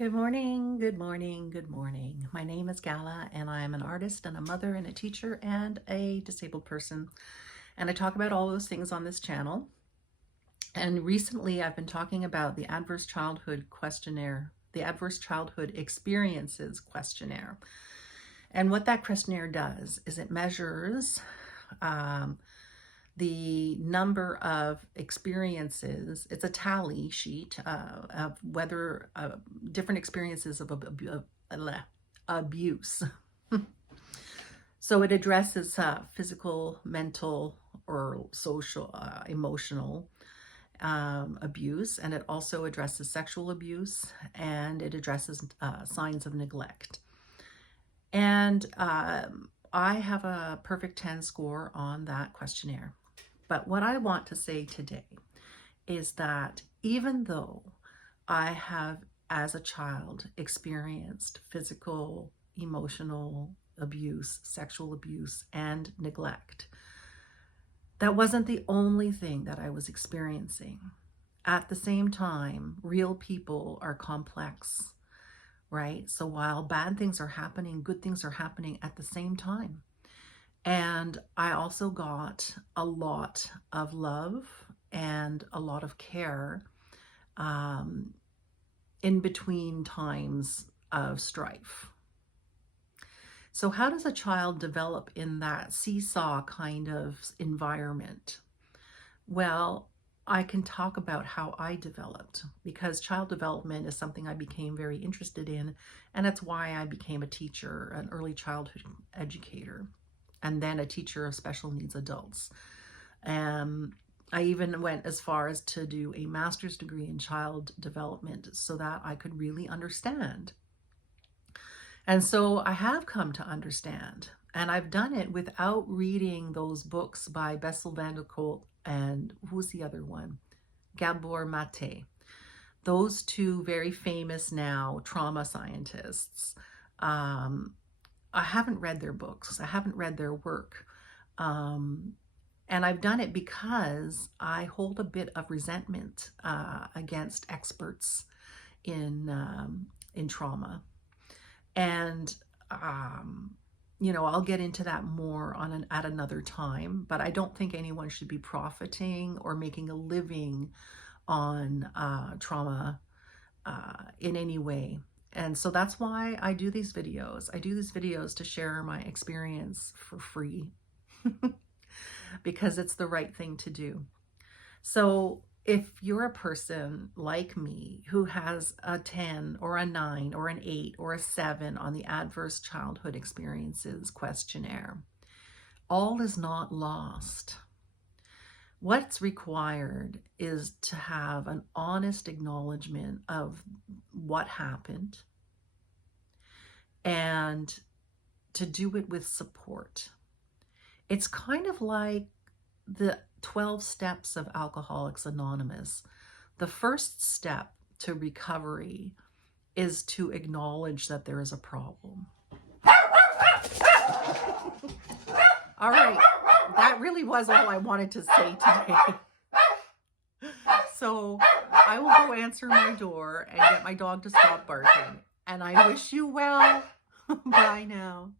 Good morning, good morning, good morning. My name is Gala and I am an artist and a mother and a teacher and a disabled person. And I talk about all those things on this channel. And recently I've been talking about the Adverse Childhood Questionnaire, the Adverse Childhood Experiences Questionnaire. And what that questionnaire does is it measures the number of experiences. It's a tally sheet of whether different experiences of abuse. So it addresses physical, mental, or social, emotional abuse, and it also addresses sexual abuse, and it addresses signs of neglect. And I have a perfect 10 score on that questionnaire. But what I want to say today is that even though I have, as a child, experienced physical, emotional abuse, sexual abuse, and neglect, that wasn't the only thing that I was experiencing. At the same time, real people are complex, right? So while bad things are happening, good things are happening at the same time. And I also got a lot of love and a lot of care in between times of strife. So how does a child develop in that seesaw kind of environment? Well, I can talk about how I developed, because child development is something I became very interested in, and that's why I became a teacher, an early childhood educator, and then a teacher of special needs adults. I even went as far as to do a master's degree in child development so that I could really understand. And so I have come to understand, and I've done it without reading those books by Bessel van der Kolk and who's the other one? Gabor Mate. Those two very famous now trauma scientists. I haven't read their books. I haven't read their work. And I've done it because I hold a bit of resentment against experts in trauma. And, I'll get into that more at another time, but I don't think anyone should be profiting or making a living on trauma in any way. And so that's why I do these videos. I do these videos to share my experience for free because it's the right thing to do. So if you're a person like me who has a 10 or a 9 or an 8 or a 7 on the Adverse Childhood Experiences Questionnaire, all is not lost. What's required is to have an honest acknowledgement of what happened and to do it with support. It's kind of like the 12 steps of Alcoholics Anonymous. The first step to recovery is to acknowledge that there is a problem. All right, that really was all I wanted to say today. So I will go answer my door and get my dog to stop barking. And I wish you well. Bye now.